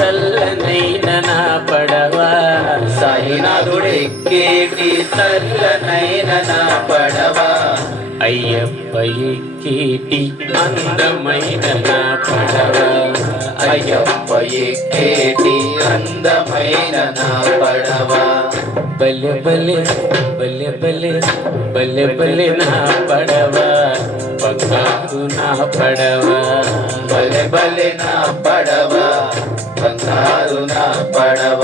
చల్లనైన నా పడవ సాయినాథుడెక్కేటి చల్లనైన నా పడవ అయ్యప్ప ఎక్కేటి అందమైన నా పడవ అయ్యప్ప ఎక్కేటి అందమైన నా పడవ బల్లె బల్లె బల్లె బల్లె బల్లె బల్లె నా పడవ బంగారు నా పడవ బలె బలె నా పడవ బంగారు నా పడవ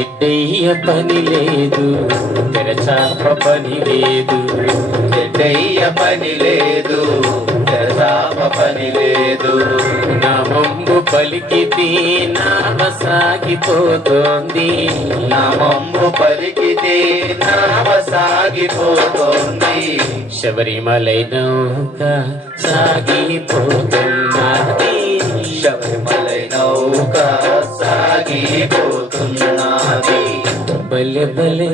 ఎడ్డయ్య పని లేదు తెరచాప పని లేదు చెడ్డయ్య పని లేదు తెరచాప పని లేదు నామంబు పలికితే నావ సాగిపోతోంది నామంబు పలికితే నావ సాగిపోతోంది శబరిమలై నౌక సాగిపోతున్నది శబరిమలై నౌక సాగిపోతున్నది బల్లె బల్లె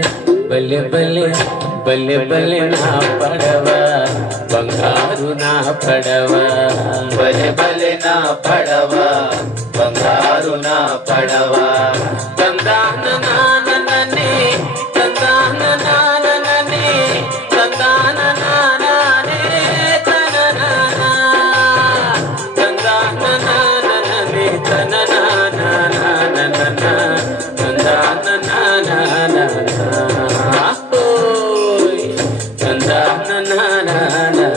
బల్లె బల్లె బల్లె బల్లె నా పడవ బంగారు నా పడవ బలె బలె నా పడవ బంగారు నా పడవ తందాన నాననే తందాన నాననే తందాన నాననే తననానా తందాన నాననే తననానా తందాన నాననా ఓయ్ తందాన నాననా